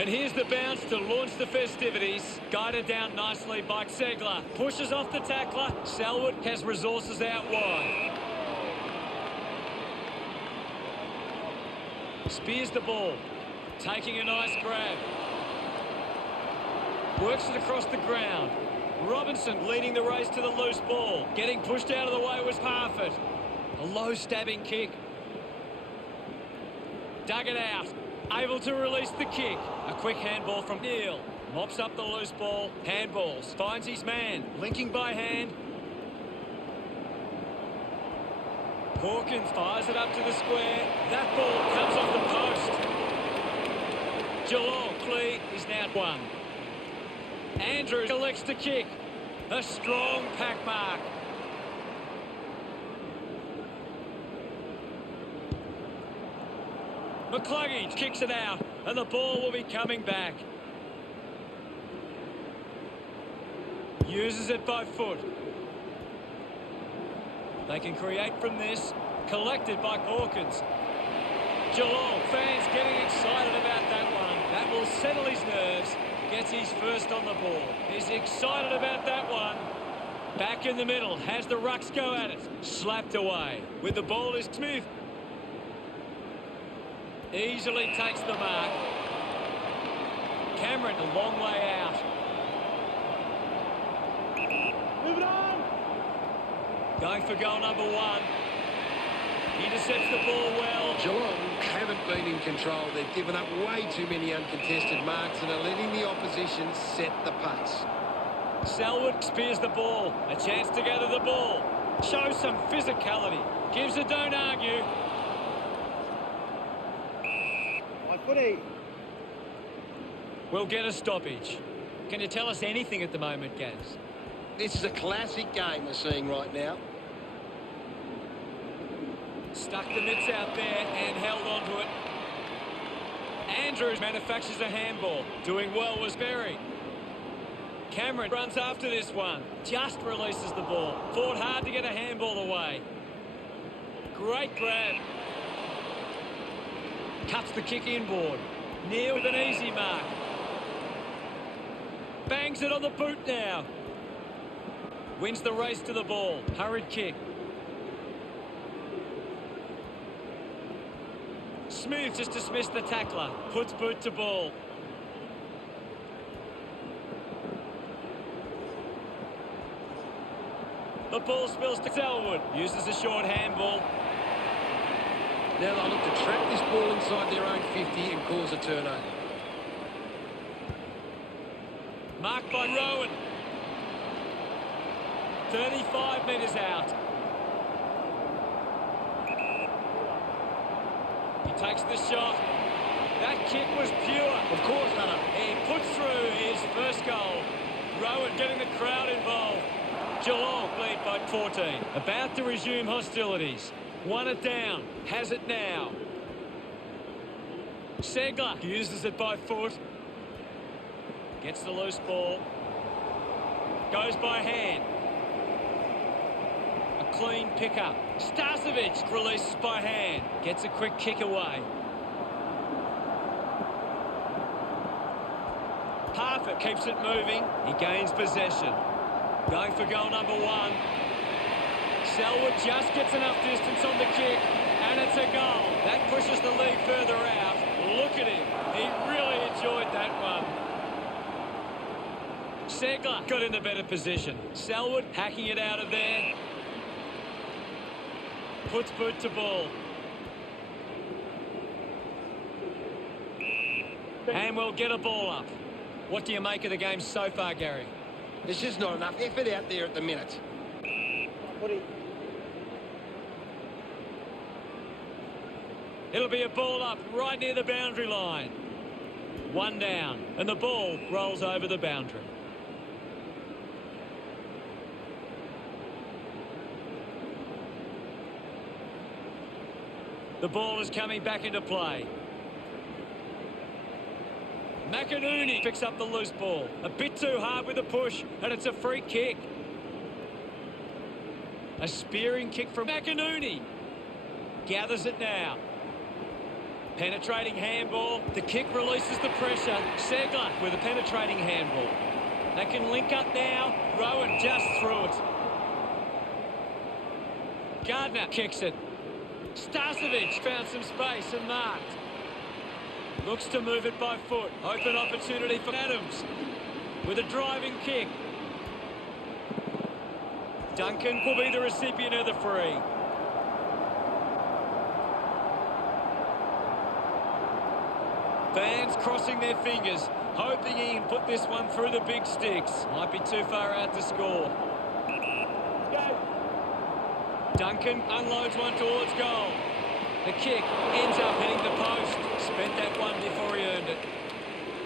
And here's the bounce to launch the festivities. Guided down nicely by Segler. Pushes off the tackler. Selwood has resources out wide. Spears the ball. Taking a nice grab. Works it across the ground. Robinson leading the race to the loose ball. Getting pushed out of the way was Parfitt. A low stabbing kick. Dug it out. Able to release the kick. A quick handball from Neal. Mops up the loose ball. Handballs. Finds his man. Linking by hand. Hawkins fires it up to the square. That ball comes off the post. Geelong lead is now one. Andrews elects to kick. A strong pack mark. McCluggage kicks it out, and the ball will be coming back. Uses it by foot. They can create from this. Collected by Hawkins. Geelong fans getting excited about that one. That will settle his nerves. Gets his first on the ball. He's excited about that one. Back in the middle. Has the rucks go at it. Slapped away. With the ball is Smith. Easily takes the mark. Cameron a long way out. Move it on. Going for goal number one. He intercepts the ball well. Geelong haven't been in control. They've given up way too many uncontested marks and are letting the opposition set the pace. Selwood spears the ball. A chance to gather the ball. Shows some physicality. Gives a don't argue. We'll get a stoppage. Can you tell us anything at the moment, Gaz? This is a classic game we're seeing right now. Stuck the mitts out there and held onto it. Andrews manufactures a handball. Doing well was Berry. Cameron runs after this one. Just releases the ball. Fought hard to get a handball away. Great grab. Cuts the kick inboard. Neal with an easy mark. Bangs it on the boot now. Wins the race to the ball. Hurried kick. Smooth just dismissed the tackler. Puts boot to ball. The ball spills to Selwood. Uses a short handball. Now they'll look to trap this ball inside their own 50 and cause a turnover. Marked by Rowan. 35 metres out. He takes the shot. That kick was pure. Of course, Hunter. He puts through his first goal. Rowan getting the crowd involved. Geelong lead by 14. About to resume hostilities. Won it down. Has it now. Segler uses it by foot. Gets the loose ball. Goes by hand. A clean pickup. Starcevic releases by hand. Gets a quick kick away. Parfitt keeps it moving. He gains possession. Going for goal number one. Selwood just gets enough distance on the kick, and it's a goal. That pushes the lead further out. Look at him. He really enjoyed that one. Segler got in the better position. Selwood hacking it out of there. Puts boot to ball. And we'll get a ball up. What do you make of the game so far, Gary? There's just not enough effort out there at the minute. It'll be a ball up right near the boundary line. One down, and the ball rolls over the boundary. The ball is coming back into play. McInerney picks up the loose ball. A bit too hard with the push, and it's a free kick. A spearing kick from McInerney. Gathers it now. Penetrating handball. The kick releases the pressure. Segler with a penetrating handball. They can link up now. Rowan just through it. Gardner kicks it. Starcevic found some space and marked. Looks to move it by foot. Open opportunity for Adams with a driving kick. Duncan will be the recipient of the free. Fans crossing their fingers, hoping he can put this one through the big sticks. Might be too far out to score. Duncan unloads one towards goal. The kick ends up hitting the post. Spent that one before he earned it.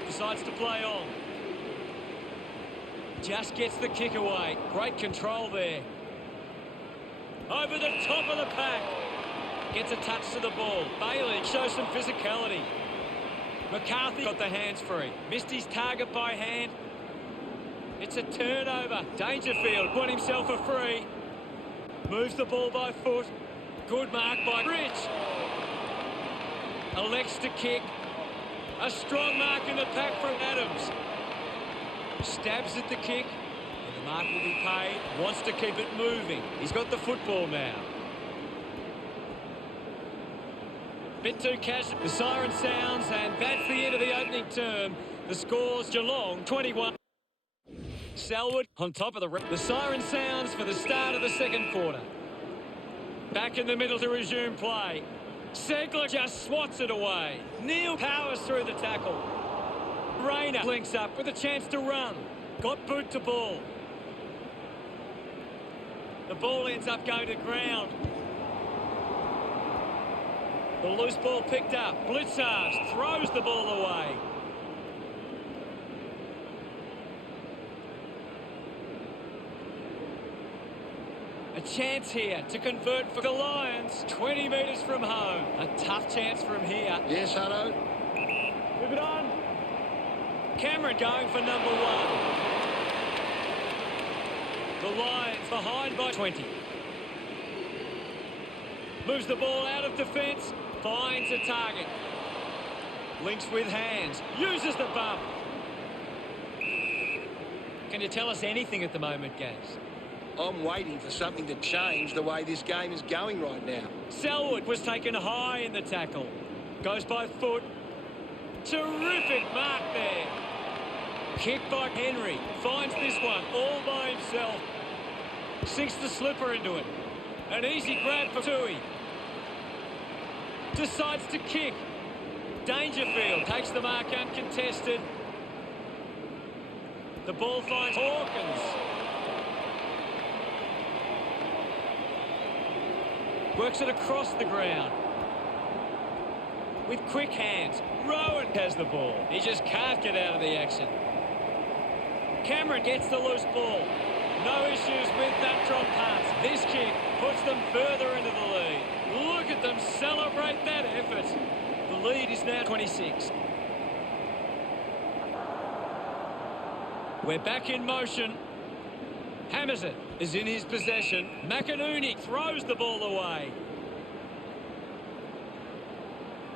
Decides to play on. Just gets the kick away. Great control there. Over the top of the pack. Gets a touch to the ball. Bailey shows some physicality. McCarthy got the hands free. Missed his target by hand. It's a turnover. Dangerfield won himself a free. Moves the ball by foot. Good mark by Rich. Elects to kick. A strong mark in the pack from Adams. Stabs at the kick. And the mark will be paid. Wants to keep it moving. He's got the football now. Bit too casual. The siren sounds, and that's the end of the opening term. The score's Geelong 21. Selwood on top of the siren sounds for the start of the second quarter. Back in the middle to resume play. Segler just swats it away. Neal powers through the tackle. Rayner links up with a chance to run. Got boot to ball. The ball ends up going to ground. The loose ball picked up. Blitzards throws the ball away. A chance here to convert for the Lions. 20 metres from home. A tough chance from here. Yes, Hutto. Move it on. Cameron going for number one. The Lions behind by 20. Moves the ball out of defence. Finds a target. Links with hands. Uses the bump. Can you tell us anything at the moment, Gaz? I'm waiting for something to change the way this game is going right now. Selwood was taken high in the tackle. Goes by foot. Terrific mark there. Kick by Henry. Finds this one all by himself. Sinks the slipper into it. An easy grab for Tui. Decides to kick. Dangerfield takes the mark uncontested. The ball finds Hawkins. Works it across the ground. With quick hands. Rowan has the ball. He just can't get out of the action. Cameron gets the loose ball. No issues with that drop pass. This kick puts them further into the lead. Look at them celebrate that effort. The lead is now 26. We're back in motion. Hammers it. Is in his possession. McInerney throws the ball away.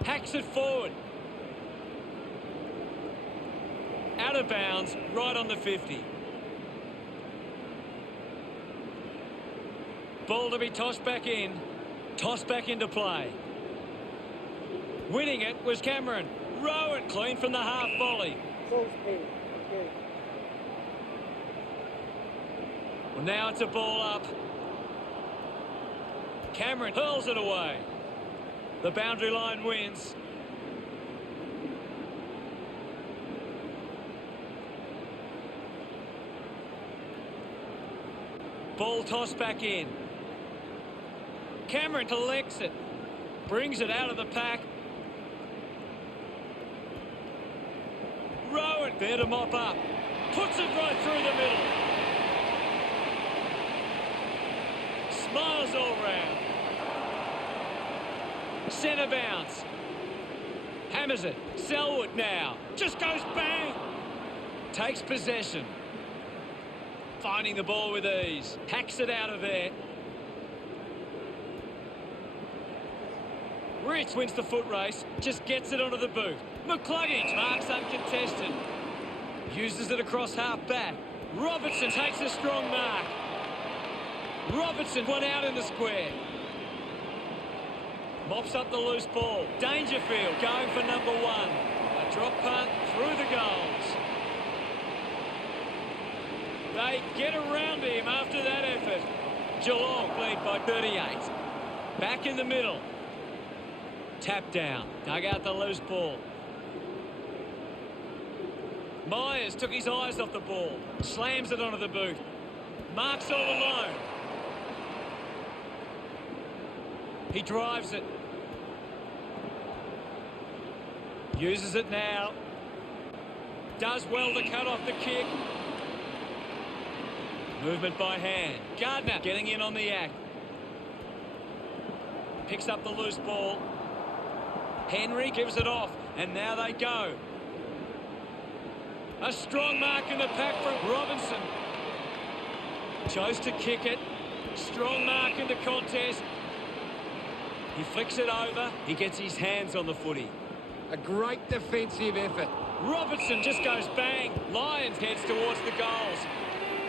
Hacks it forward. Out of bounds, right on the 50. Ball to be tossed back in. Tossed back into play. Winning it was Cameron. Rowan clean from the half volley. Well, now it's a ball up. Cameron hurls it away. The boundary line wins. Ball tossed back in. Cameron collects it. Brings it out of the pack. Rowan there to mop up. Puts it right through the middle. Smiles all round. Centre bounce. Hammers it. Selwood now. Just goes bang. Takes possession. Finding the ball with ease. Hacks it out of there. Rich wins the foot race, just gets it onto the boot. McCluggage marks uncontested. Uses it across half back. Robertson takes a strong mark. Robertson went out in the square. Mops up the loose ball. Dangerfield going for number one. A drop punt through the goals. They get around him after that effort. Geelong lead by 38. Back in the middle. Tap down. Dug out the loose ball. Myers took his eyes off the ball. Slams it onto the boot. Marks all alone. He drives it. Uses it now. Does well to cut off the kick. Movement by hand. Gardner getting in on the act. Picks up the loose ball. Henry gives it off. And now they go. A strong mark in the pack from Robinson. Chose to kick it. Strong mark in the contest. He flicks it over. He gets his hands on the footy. A great defensive effort. Robertson just goes bang. Lyons heads towards the goals.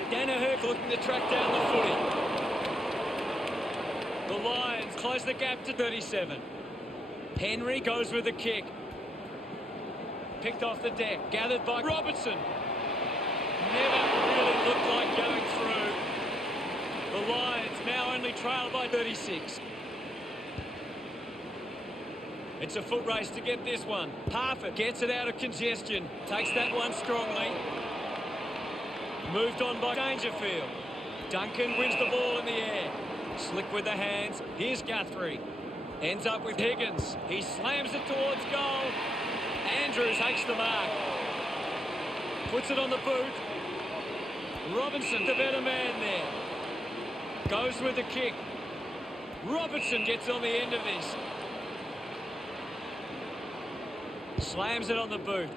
Danaher looking to track down the footy. The Lions close the gap to 37. Henry goes with the kick. Picked off the deck. Gathered by Robertson. Never really looked like going through. The Lions now only trail by 36. It's a foot race to get this one. Parfitt gets it out of congestion. Takes that one strongly. Moved on by Dangerfield. Duncan wins the ball in the air. Slick with the hands. Here's Guthrie. Ends up with Higgins. He slams it towards goal. Andrews takes the mark. Puts it on the boot. Robinson, the better man there. Goes with the kick. Robertson gets on the end of this. Slams it on the boot.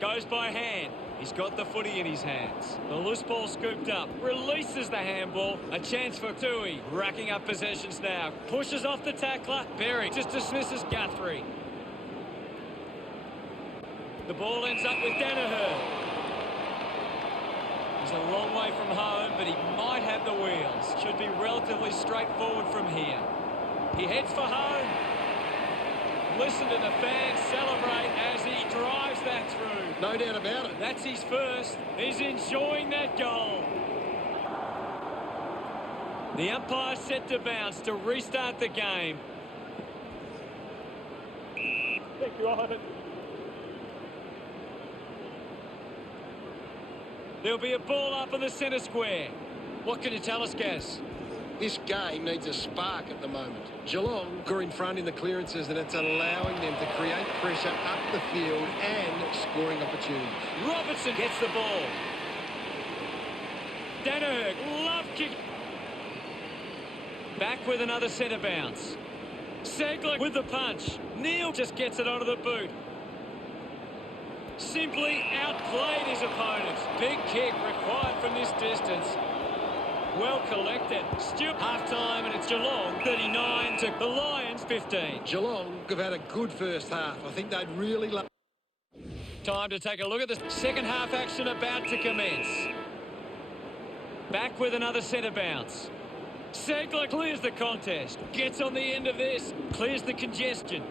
Goes by hand. He's got the footy in his hands. The loose ball scooped up. Releases the handball. A chance for Tui. Racking up possessions now. Pushes off the tackler. Berry just dismisses Guthrie. The ball ends up with Danaher. He's a long way from home, but he might have the wheels. Should be relatively straightforward from here. He heads for home. Listen to the fans celebrate as he drives that through. No doubt about it. That's his first. He's enjoying that goal. The umpire set to bounce to restart the game. Thank you, Ivan. There'll be a ball up in the centre square. What can you tell us, Gaz? This game needs a spark at the moment. Geelong are in front in the clearances, and it's allowing them to create pressure up the field and scoring opportunities. Robertson gets the ball. Danaher, love kick. Back with another centre bounce. Segler with the punch. Neal just gets it onto the boot. Simply outplayed his opponent. Big kick required from this distance. Well collected. Stewart half-time, and it's Geelong 39 to the Lions 15. Geelong have had a good first half. I think they'd really love... Time to take a look at the second half action about to commence. Back with another centre bounce. Segler clears the contest. Gets on the end of this. Clears the congestion.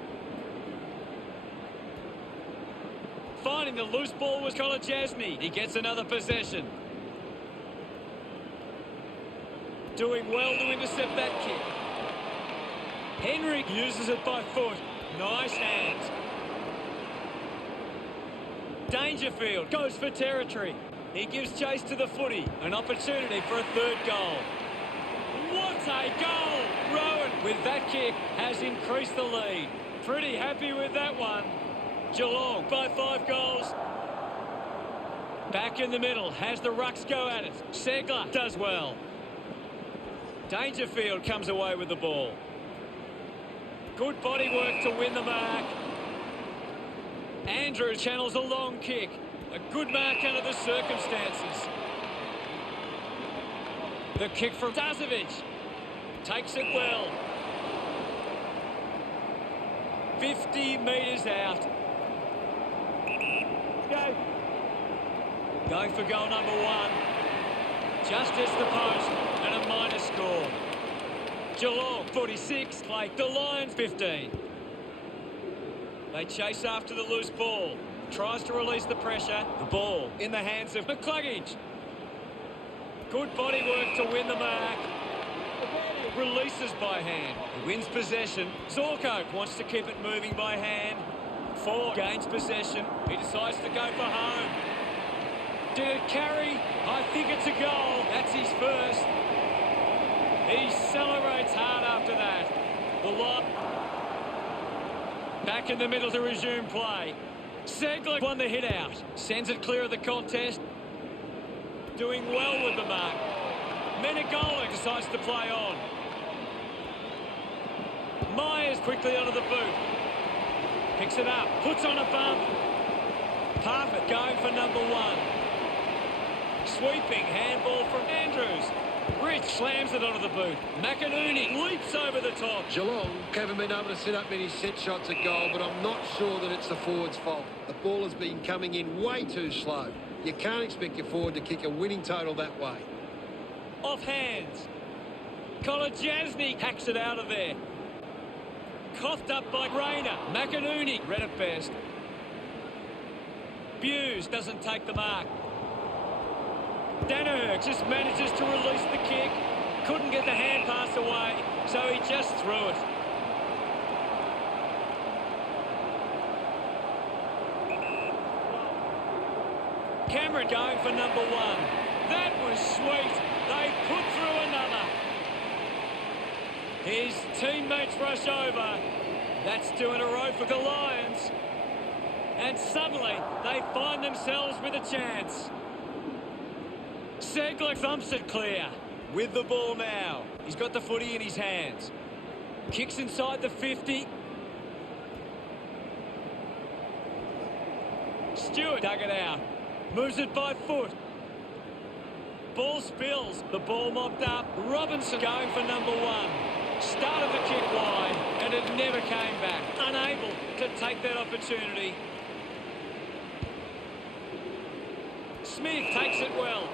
Finding the loose ball was Kolajasny. He gets another possession. Doing well to intercept that kick. Henry uses it by foot. Nice hands. Dangerfield goes for territory. He gives chase to the footy. An opportunity for a third goal. What a goal! Rowan, with that kick, has increased the lead. Pretty happy with that one. Geelong by 5 goals. Back in the middle. Has the rucks go at it. Segler does well. Dangerfield comes away with the ball. Good body work to win the mark. Andrews channels a long kick. A good mark under the circumstances. The kick from Dazovic. Takes it well. 50 metres out. Go. Going for goal number 1. Just as the post and a minor score. Geelong 46, play the Lions 15. They chase after the loose ball. Tries to release the pressure. The ball in the hands of McCluggage. Good body work to win the mark. Releases by hand. He wins possession. Zorko wants to keep it moving by hand. Ford gains possession. He decides to go for home. Did it carry? I think it's a goal. That's his first. He celebrates hard after that. The lob. Back in the middle to resume play. Segler won the hit out. Sends it clear of the contest. Doing well with the mark. Menegola decides to play on. Myers quickly onto the boot. Picks it up. Puts on a bump. Parfitt going for number 1. Sweeping handball from Andrews. Rich slams it onto the boot. McInerney leaps over the top. Geelong haven't been able to set up many set shots at goal, but I'm not sure that it's the forward's fault. The ball has been coming in way too slow. You can't expect your forward to kick a winning total that way. Off hands. Kolajasny hacks it out of there. Coughed up by Rayner. McInerney read it best. Buse doesn't take the mark. Danaher just manages to release the kick. Couldn't get the hand pass away, so he just threw it. Cameron going for number 1. That was sweet. They put through another. His teammates rush over. That's 2 in a row for the Lions. And suddenly, they find themselves with a chance. Segler thumps it clear. With the ball now. He's got the footy in his hands. Kicks inside the 50. Stewart dug it out. Moves it by foot. Ball spills. The ball mopped up. Robinson going for number 1. Started the kick wide, and it never came back. Unable to take that opportunity. Smith takes it well.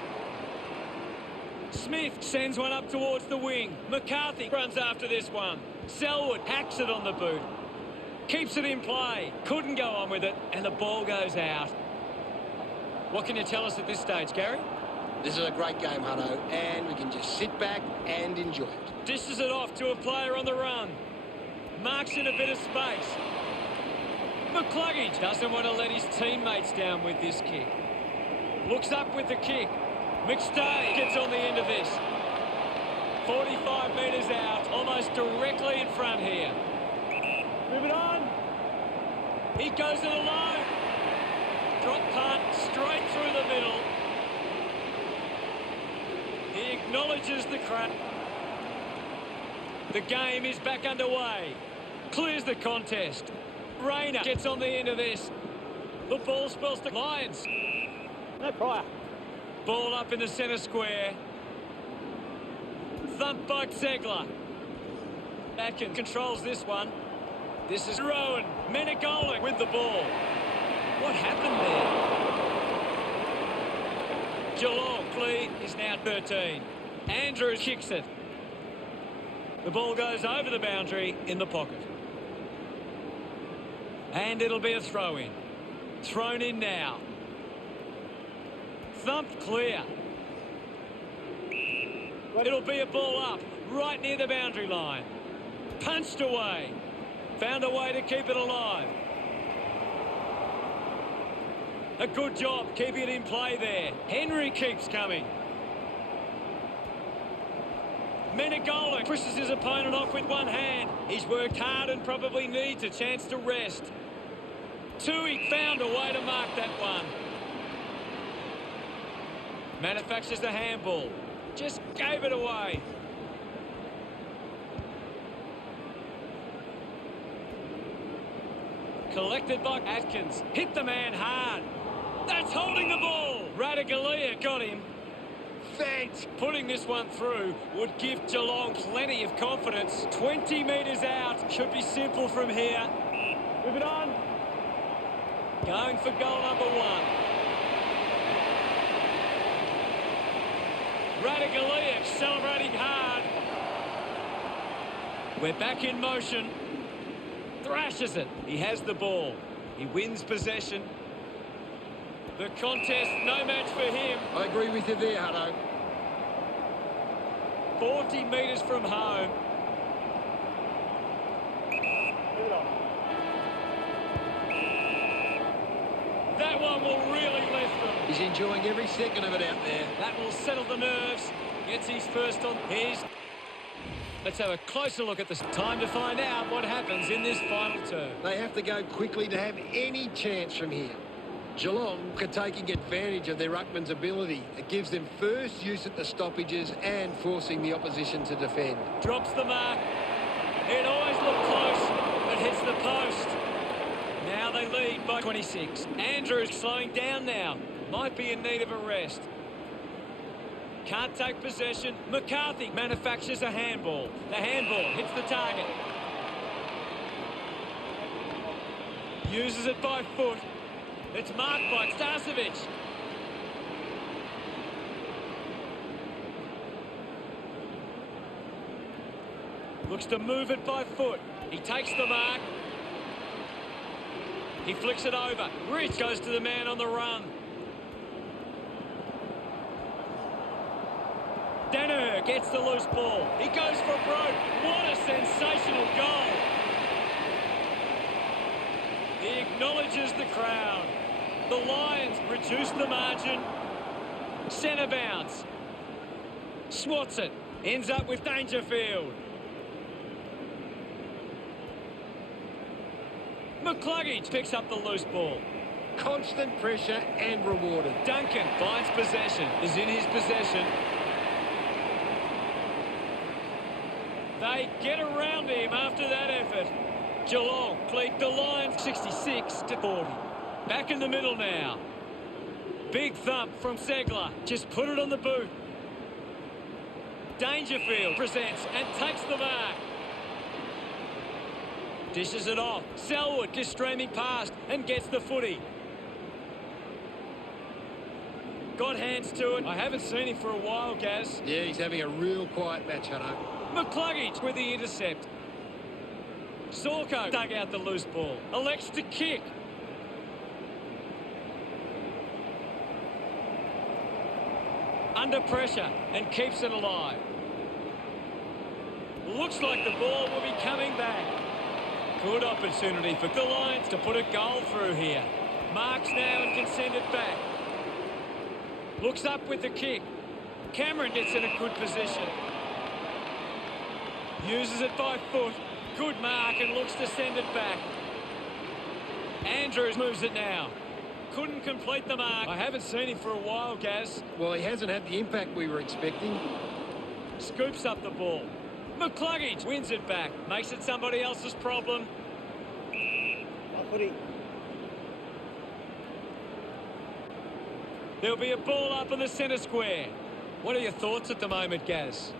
Smith sends one up towards the wing. McCarthy runs after this one. Selwood hacks it on the boot. Keeps it in play. Couldn't go on with it, and the ball goes out. What can you tell us at this stage, Gary? This is a great game, Hutto, and we can just sit back and enjoy it. Dishes it off to a player on the run. Marks in a bit of space. McCluggage doesn't want to let his teammates down with this kick. Looks up with the kick. McStay gets on the end of this. 45 metres out, almost directly in front here. Move it on. He goes it alone. Drop punt straight through the middle. He acknowledges the crowd. The game is back underway. Clears the contest. Rayner gets on the end of this. The ball spills to Lions. No prior. Ball up in the centre square. Thump by Segler. Atkins controls this one. This is Rowan. Menegola with the ball. What happened there? Geelong lead is now 13. Andrews kicks it. The ball goes over the boundary in the pocket. And it'll be a throw-in. Thrown in now. Thumped clear. It'll be a ball up, right near the boundary line. Punched away. Found a way to keep it alive. A good job keeping it in play there. Henry keeps coming. Menegola pushes his opponent off with one hand. He's worked hard and probably needs a chance to rest. Tui found a way to mark that one. Manufactures the handball. Just gave it away. Collected by Atkins. Hit the man hard. That's holding the ball. Radaglia got him. Thanks. Putting this one through would give Geelong plenty of confidence. 20 metres out. Should be simple from here. Move it on. Going for goal number 1. Radagaliyev celebrating hard. We're back in motion. Thrashes it. He has the ball. He wins possession. The contest, no match for him. I agree with you there, Hutto. 40 metres from home. That one will really lift them. He's enjoying every second of it out there. That will settle the nerves. Gets his first on his. Let's have a closer look at this. Time to find out what happens in this final term. They have to go quickly to have any chance from here. Geelong are taking advantage of their ruckman's ability. It gives them first use at the stoppages and forcing the opposition to defend. Drops the mark. It always looked close, but hits the post. Now they lead by 26. Andrews slowing down now. Might be in need of a rest. Can't take possession. McCarthy manufactures a handball. The handball hits the target. Uses it by foot. It's marked by Starcevic. Looks to move it by foot. He takes the mark. He flicks it over. Rich goes to the man on the run. Danaher gets the loose ball. He goes for broke. What a sensational goal. He acknowledges the crowd. The Lions reduce the margin. Centre bounce. Swats it. Ends up with Dangerfield. McCluggage picks up the loose ball. Constant pressure and rewarded. Duncan finds possession. Is in his possession. They get around him after that effort. Geelong lead the Lions 66-40. Back in the middle now. Big thump from Segler. Just put it on the boot. Dangerfield presents and takes the mark. Dishes it off. Selwood just streaming past and gets the footy. Got hands to it. I haven't seen him for a while, Gaz. Yeah, he's having a real quiet match, Hutto. McCluggage with the intercept. Sorko dug out the loose ball. Elects to kick. Under pressure and keeps it alive. Looks like the ball will be coming back. Good opportunity for the Lions to put a goal through here. Marks now and can send it back. Looks up with the kick. Cameron gets in a good position. Uses it by foot. Good mark and looks to send it back. Andrews moves it now. Couldn't complete the mark. I haven't seen him for a while, Gaz. Well, he hasn't had the impact we were expecting. Scoops up the ball. McCluggage wins it back. Makes it somebody else's problem. There'll be a ball up in the centre square. What are your thoughts at the moment, Gaz?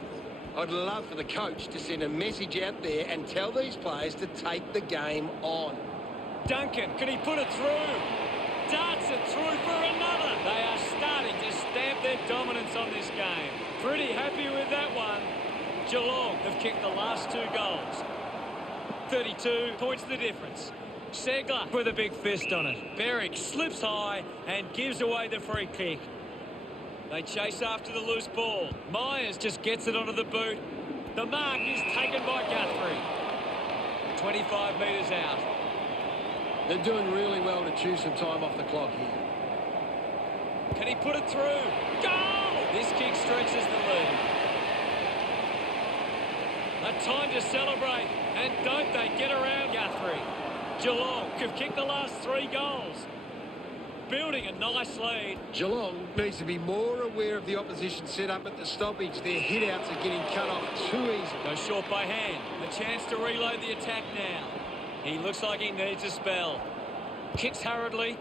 I'd love for the coach to send a message out there and tell these players to take the game on. Duncan, can he put it through? Darts it through for another. They are starting to stamp their dominance on this game. Pretty happy with that one. Geelong have kicked the last 2 goals. 32 points the difference. Segler with a big fist on it. Berwick slips high and gives away the free kick. They chase after the loose ball. Myers just gets it onto the boot. The mark is taken by Guthrie. 25 metres out. They're doing really well to chew some time off the clock here. Can he put it through? Goal! This kick stretches the lead. A time to celebrate, and don't they get around Guthrie. Geelong have kicked the last 3 goals. Building a nice lead. Geelong needs to be more aware of the opposition set up at the stoppage. Their hit-outs are getting cut off too easy. Goes short by hand. A chance to reload the attack now. He looks like he needs a spell. Kicks hurriedly.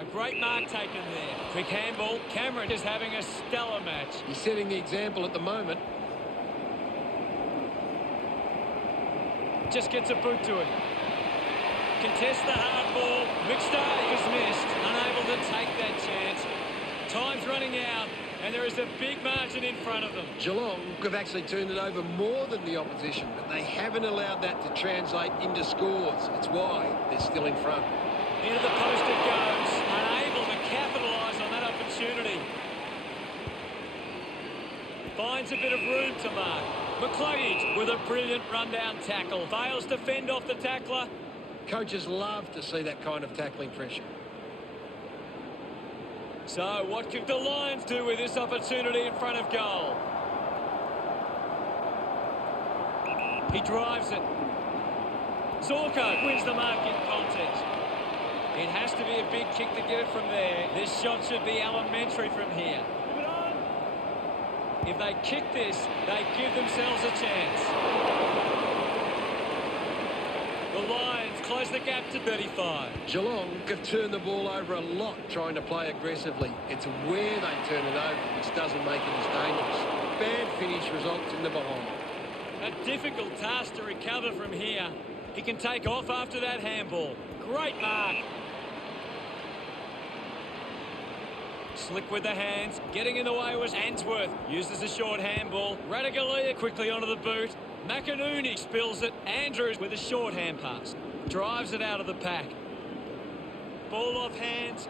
A great mark taken there. Quick handball. Cameron is having a stellar match. He's setting the example at the moment. Just gets a boot to it. contests the hard ball. McStay has missed, unable to take that chance. Time's running out, and there is a big margin in front of them. Geelong have actually turned it over more than the opposition, but they haven't allowed that to translate into scores. It's why they're still in front. Into the post it goes, unable to capitalise on that opportunity. Finds a bit of room to mark. McCluggage with a brilliant run-down tackle. Fails to fend off the tackler. Coaches love to see that kind of tackling pressure. So what could the Lions do with this opportunity in front of goal? He drives it. Zorko wins the marking contest. It has to be a big kick to get it from there. This shot should be elementary from here. If they kick this, they give themselves a chance. The Lions close the gap to 35. Geelong have turned the ball over a lot trying to play aggressively. It's where they turn it over which doesn't make it as dangerous. Bad finish results in the behind. A difficult task to recover from here. He can take off after that handball. Great mark. Slick with the hands. Getting in the way was Answorth. Uses a short handball. Radaglia quickly onto the boot. McInerney spills it. Andrews with a short hand pass. Drives it out of the pack. Ball off hands.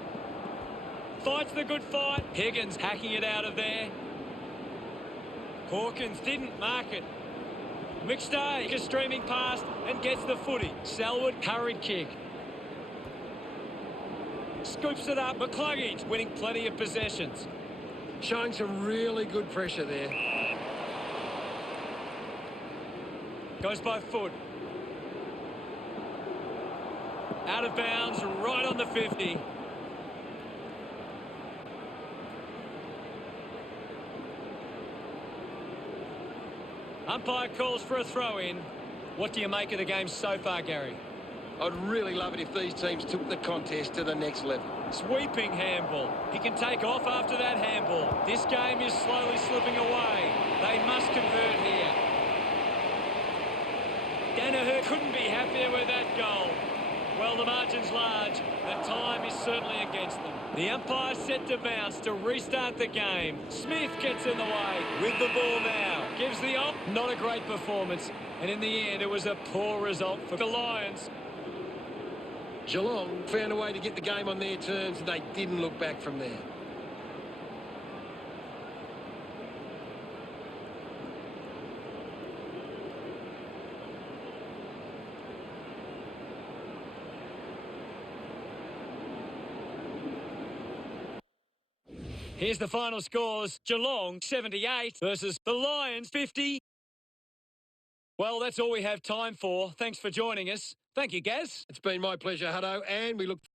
Fights the good fight. Higgins hacking it out of there. Hawkins didn't mark it. McStay is streaming past and gets the footy. Selwood hurried kick. Scoops it up. McCluggage winning plenty of possessions. Showing some really good pressure there. Goes by foot. Out of bounds, right on the 50. Umpire calls for a throw-in. What do you make of the game so far, Gary? I'd really love it if these teams took the contest to the next level. Sweeping handball. He can take off after that handball. This game is slowly slipping away. They must convert here. Danaher couldn't be happier with that goal. Well, the margin's large. The time is certainly against them. The umpire set to bounce to restart the game. Smith gets in the way with the ball now. Gives the op. Not a great performance. And in the end, it was a poor result for the Lions. Geelong found a way to get the game on their terms and they didn't look back from there. Here's the final scores. Geelong 78 versus the Lions 50. Well, that's all we have time for. Thanks for joining us. Thank you, Gaz. It's been my pleasure, Hutto, and we look